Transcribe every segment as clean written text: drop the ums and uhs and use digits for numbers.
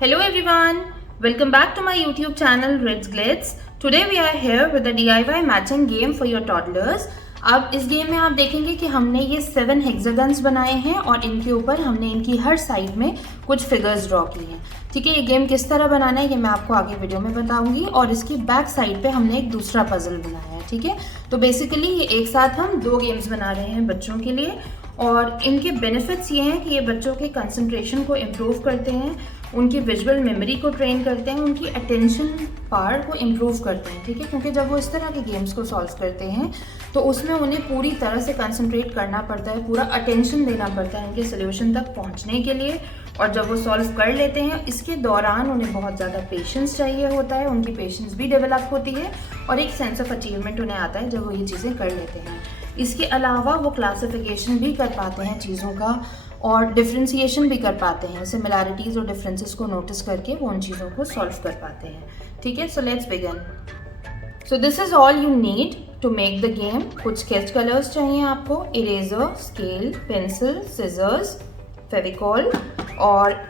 Hello everyone, welcome back to my YouTube channel Ritz Glitz. Today we are here with a DIY matching game for your toddlers. अब इस game में आप देखेंगे कि हमने ये 7 हेक्सागन्स बनाए हैं और इनके ऊपर हमने इनकी हर साइड में कुछ फिगर्स ड्रॉ किए हैं। ठीक है, ये गेम किस तरह बनाना है ये मैं आपको आगे वीडियो में बताऊंगी। और इसकी बैक साइड पे हमने एक दूसरा पजल बनाया है। ठीक है, तो बेसिकली ये एक साथ हम 2 गेम्स बना रहे हैं बच्चों के लिए और इनके बेनिफिट्स ये हैं कि ये बच्चों के कंसंट्रेशन को इम्प्रूव करते हैं, उनकी विजुअल मेमोरी को ट्रेन करते हैं, उनकी अटेंशन पावर को इम्प्रूव करते हैं। ठीक है, क्योंकि जब वो इस तरह के गेम्स को सॉल्व करते हैं तो उसमें उन्हें पूरी तरह से कंसंट्रेट करना पड़ता है, पूरा अटेंशन देना पड़ता है उनके सोल्यूशन तक पहुंचने के लिए। और जब वो सॉल्व कर लेते हैं इसके दौरान उन्हें बहुत ज़्यादा पेशेंस चाहिए होता है, उनकी पेशेंस भी डेवलप होती है और एक सेंस ऑफ अचीवमेंट उन्हें आता है जब वो ये चीज़ें कर लेते हैं। इसके अलावा वो क्लासिफिकेशन भी कर पाते हैं चीज़ों का और डिफ्रेंशिएशन भी कर पाते हैं, सिमिलैरिटीज़ और डिफरेंसेस को नोटिस करके वो उन चीज़ों को सॉल्व कर पाते हैं। ठीक है, so let's begin. So this is all you need to make the game. कुछ स्केच कलर्स चाहिए आपको, eraser, scale, pencil, scissors, Fevicol और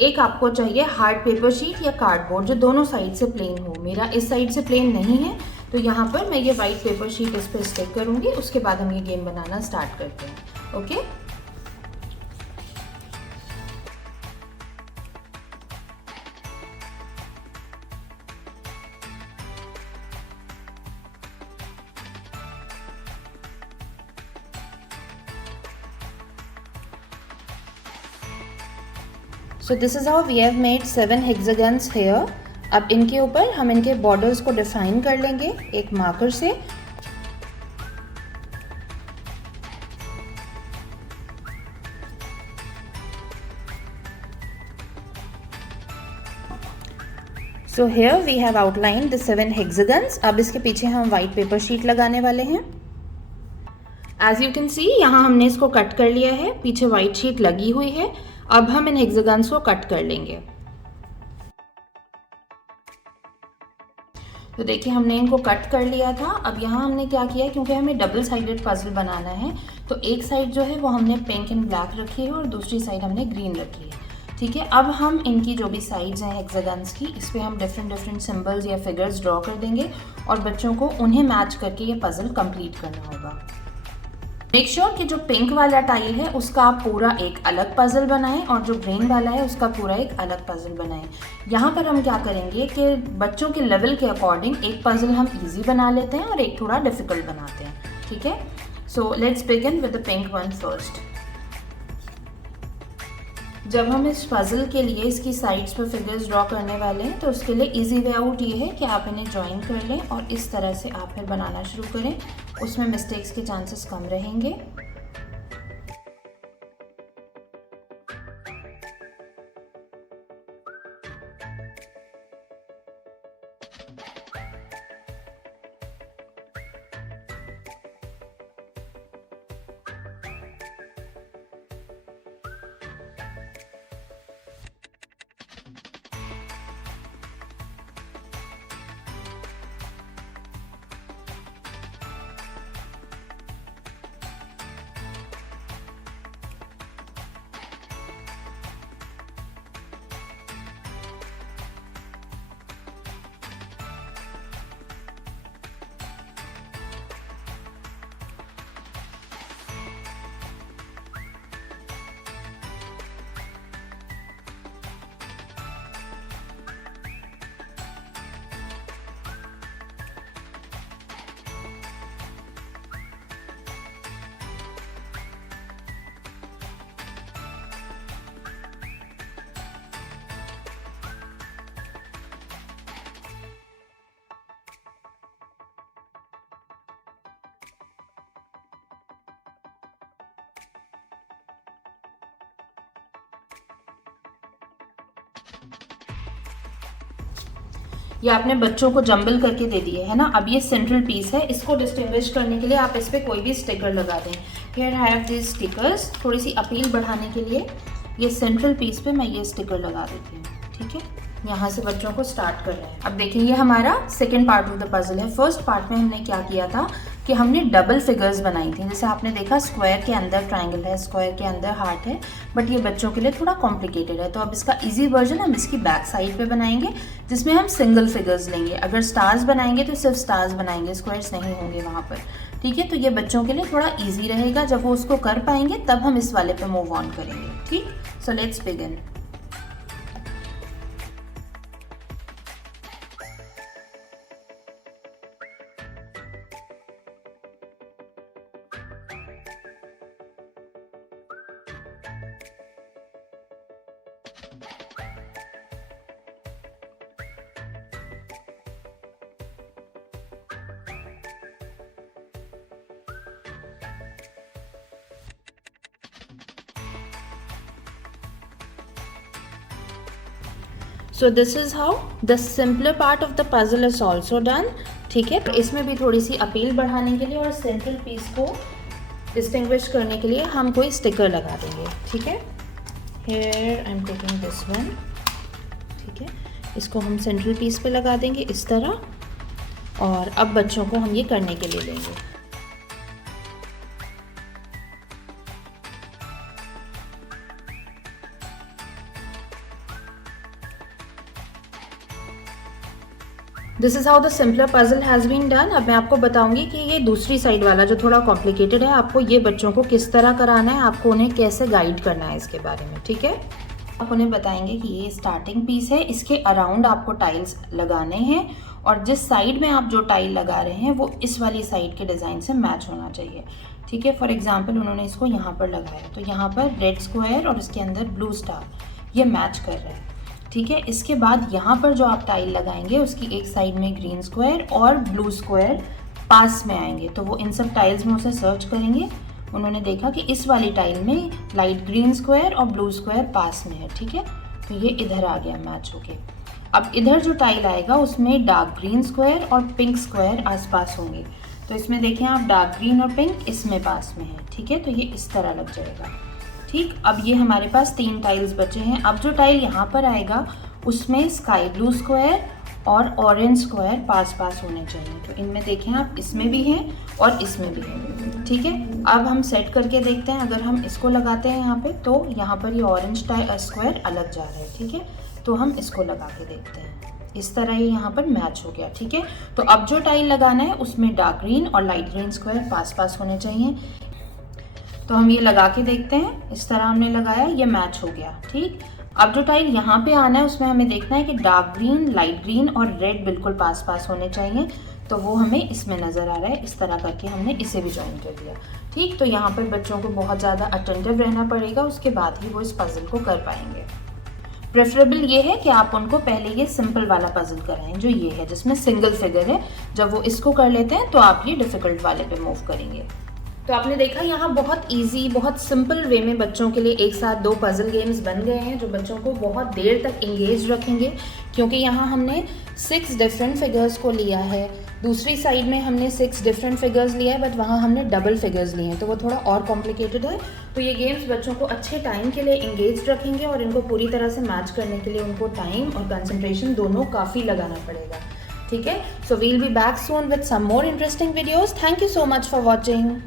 एक आपको चाहिए हार्ड पेपर शीट या कार्डबोर्ड जो दोनों साइड से प्लेन हो। मेरा इस साइड से प्लेन नहीं है तो यहाँ पर मैं ये वाइट पेपर शीट इस पर स्टिक करूँगी, उसके बाद हम ये गेम बनाना स्टार्ट करते हैं। Okay, so this is how we have made 7 hexagons here. अब इनके ऊपर हम इनके बॉर्डर्स को डिफाइन कर लेंगे एक मार्कर से। So here we have outlined the 7 hexagons. अब इसके पीछे हम वाइट पेपर शीट लगाने वाले हैं। एज यू कैन सी यहाँ हमने इसको कट कर लिया है, पीछे वाइट शीट लगी हुई है। अब हम इन हेक्सागन्स को कट कर लेंगे। तो देखिए हमने इनको कट कर लिया था। अब यहाँ हमने क्या किया है, क्योंकि हमें डबल साइडेड पजल बनाना है तो एक साइड जो है वो हमने पिंक एंड ब्लैक रखी है और दूसरी साइड हमने ग्रीन रखी है। ठीक है, अब हम इनकी जो भी साइड्स हैं हेक्सागन्स की, इस पर हम डिफरेंट सिंबल्स या फिगर्स ड्रॉ कर देंगे और बच्चों को उन्हें मैच करके ये पजल कंप्लीट करना होगा। मेक श्योर कि जो पिंक वाला टाइल है उसका आप पूरा एक अलग पजल बनाएं और जो ग्रीन वाला है उसका पूरा एक अलग पजल बनाएं। यहाँ पर हम क्या करेंगे कि बच्चों के लेवल के अकॉर्डिंग एक पजल हम इजी बना लेते हैं और एक थोड़ा डिफिकल्ट बनाते हैं। ठीक है, so let's begin with the pink one first. जब हम इस पजल के लिए इसकी साइड्स पर फिगर्स ड्रॉ करने वाले हैं तो उसके लिए इजी वे आउट ये है कि आप इन्हें ज्वाइन कर लें और इस तरह से आप फिर बनाना शुरू करें, उसमें मिस्टेक्स के चांसेस कम रहेंगे। ये आपने बच्चों को जंबल करके दे दिए है ना। अब ये सेंट्रल पीस है, इसको डिस्टिंग्विश करने के लिए आप इस पर कोई भी स्टिकर लगा दें। Here I have this stickers, थोड़ी सी अपील बढ़ाने के लिए ये सेंट्रल पीस पे मैं ये स्टिकर लगा देती हूँ। ठीक है, यहाँ से बच्चों को स्टार्ट कर रहे हैं। अब देखिए ये हमारा second part of the puzzle है। फर्स्ट पार्ट में हमने क्या किया था कि हमने डबल फिगर्स बनाई थी। जैसे आपने देखा स्क्वायर के अंदर ट्रायंगल है, स्क्वायर के अंदर हार्ट है, बट ये बच्चों के लिए थोड़ा कॉम्प्लिकेटेड है। तो अब इसका इजी वर्जन हम इसकी बैक साइड पे बनाएंगे, जिसमें हम सिंगल फिगर्स लेंगे। अगर स्टार्स बनाएंगे तो सिर्फ स्टार्स बनाएंगे, स्क्वायर्स नहीं होंगे वहाँ पर, ठीक है। तो ये बच्चों के लिए थोड़ा ईजी रहेगा, जब वो उसको कर पाएंगे तब हम इस वाले पे मूव ऑन करेंगे, ठीक। सो let's begin. So this is how the simpler part of the puzzle is also done, ठीक है। तो इसमें भी थोड़ी सी अपील बढ़ाने के लिए और सेंट्रल पीस को डिस्टिंग्विश करने के लिए हम कोई स्टिकर लगा देंगे, ठीक है। Here I am taking this one, ठीक है। इसको हम सेंट्रल पीस पे लगा देंगे इस तरह, और अब बच्चों को हम ये करने के लिए लेंगे। This is how the simpler puzzle has been done. अब मैं आपको बताऊंगी कि ये दूसरी साइड वाला जो थोड़ा कॉम्प्लिकेटेड है, आपको ये बच्चों को किस तरह कराना है, आपको उन्हें कैसे गाइड करना है इसके बारे में, ठीक है। आप उन्हें बताएंगे कि ये स्टार्टिंग पीस है, इसके अराउंड आपको टाइल्स लगाने हैं, और जिस साइड में आप जो टाइल लगा रहे हैं वो इस वाली साइड के डिज़ाइन से मैच होना चाहिए, ठीक है। फॉर एग्जाम्पल उन्होंने इसको यहाँ पर लगाया, तो यहाँ पर रेड स्क्वायर और इसके अंदर ब्लू स्टार, ये मैच कर रहा है, ठीक है। इसके बाद यहाँ पर जो आप टाइल लगाएंगे उसकी एक साइड में ग्रीन स्क्वायर और ब्लू स्क्वायर पास में आएंगे, तो वो इन सब टाइल्स में उसे सर्च करेंगे। उन्होंने देखा कि इस वाली टाइल में लाइट ग्रीन स्क्वायर और ब्लू स्क्वायर पास में है, ठीक है। तो ये इधर आ गया मैच होके। अब इधर जो टाइल आएगा उसमें डार्क ग्रीन स्क्वायर और पिंक स्क्वायर आसपास होंगे, तो इसमें देखें आप डार्क ग्रीन और पिंक इसमें पास में है, ठीक है। तो ये इस तरह लग जाएगा, ठीक। अब ये हमारे पास 3 टाइल्स बचे हैं। अब जो टाइल यहाँ पर आएगा उसमें स्काई ब्लू स्क्वायर और ऑरेंज स्क्वायर पास पास होने चाहिए, तो इनमें देखें आप इसमें भी हैं और इसमें भी हैं, ठीक है। अब हम सेट करके देखते हैं, अगर हम इसको लगाते हैं यहाँ पे तो यहाँ पर ये ऑरेंज स्क्वायर अलग जा रहा है, ठीक है। तो हम इसको लगा के देखते हैं, इस तरह ही यहाँ पर मैच हो गया, ठीक है। तो अब जो टाइल लगाना है उसमें डार्क ग्रीन और लाइट ग्रीन स्क्वायर पास पास होने चाहिए, तो हम ये लगा के देखते हैं। इस तरह हमने लगाया, ये मैच हो गया, ठीक। अब जो टाइल यहाँ पे आना है उसमें हमें देखना है कि डार्क ग्रीन, लाइट ग्रीन और रेड बिल्कुल पास पास होने चाहिए, तो वो हमें इसमें नज़र आ रहा है। इस तरह करके हमने इसे भी ज्वाइन कर दिया, ठीक। तो यहाँ पर बच्चों को बहुत ज़्यादा अटेंटिव रहना पड़ेगा, उसके बाद ही वो इस पजल को कर पाएंगे। प्रेफरेबल ये है कि आप उनको पहले ये सिंपल वाला पजल कराएं, जो ये है जिसमें सिंगल फिगर है। जब वो इसको कर लेते हैं तो आप ये डिफ़िकल्ट वाले पे मूव करेंगे। तो आपने देखा यहाँ बहुत इजी, बहुत सिंपल वे में बच्चों के लिए एक साथ 2 पजल गेम्स बन गए हैं, जो बच्चों को बहुत देर तक इंगेज रखेंगे, क्योंकि यहाँ हमने 6 डिफरेंट फिगर्स को लिया है। दूसरी साइड में हमने 6 डिफरेंट फिगर्स लिया है, बट वहाँ हमने डबल फिगर्स लिए हैं, तो वो थोड़ा और कॉम्प्लिकेटेड है। तो ये गेम्स बच्चों को अच्छे टाइम के लिए इंगेज रखेंगे, और इनको पूरी तरह से मैच करने के लिए उनको टाइम और कंसंट्रेशन दोनों काफ़ी लगाना पड़ेगा, ठीक है। So we'll be back soon with some more interesting videos. Thank you so much for watching.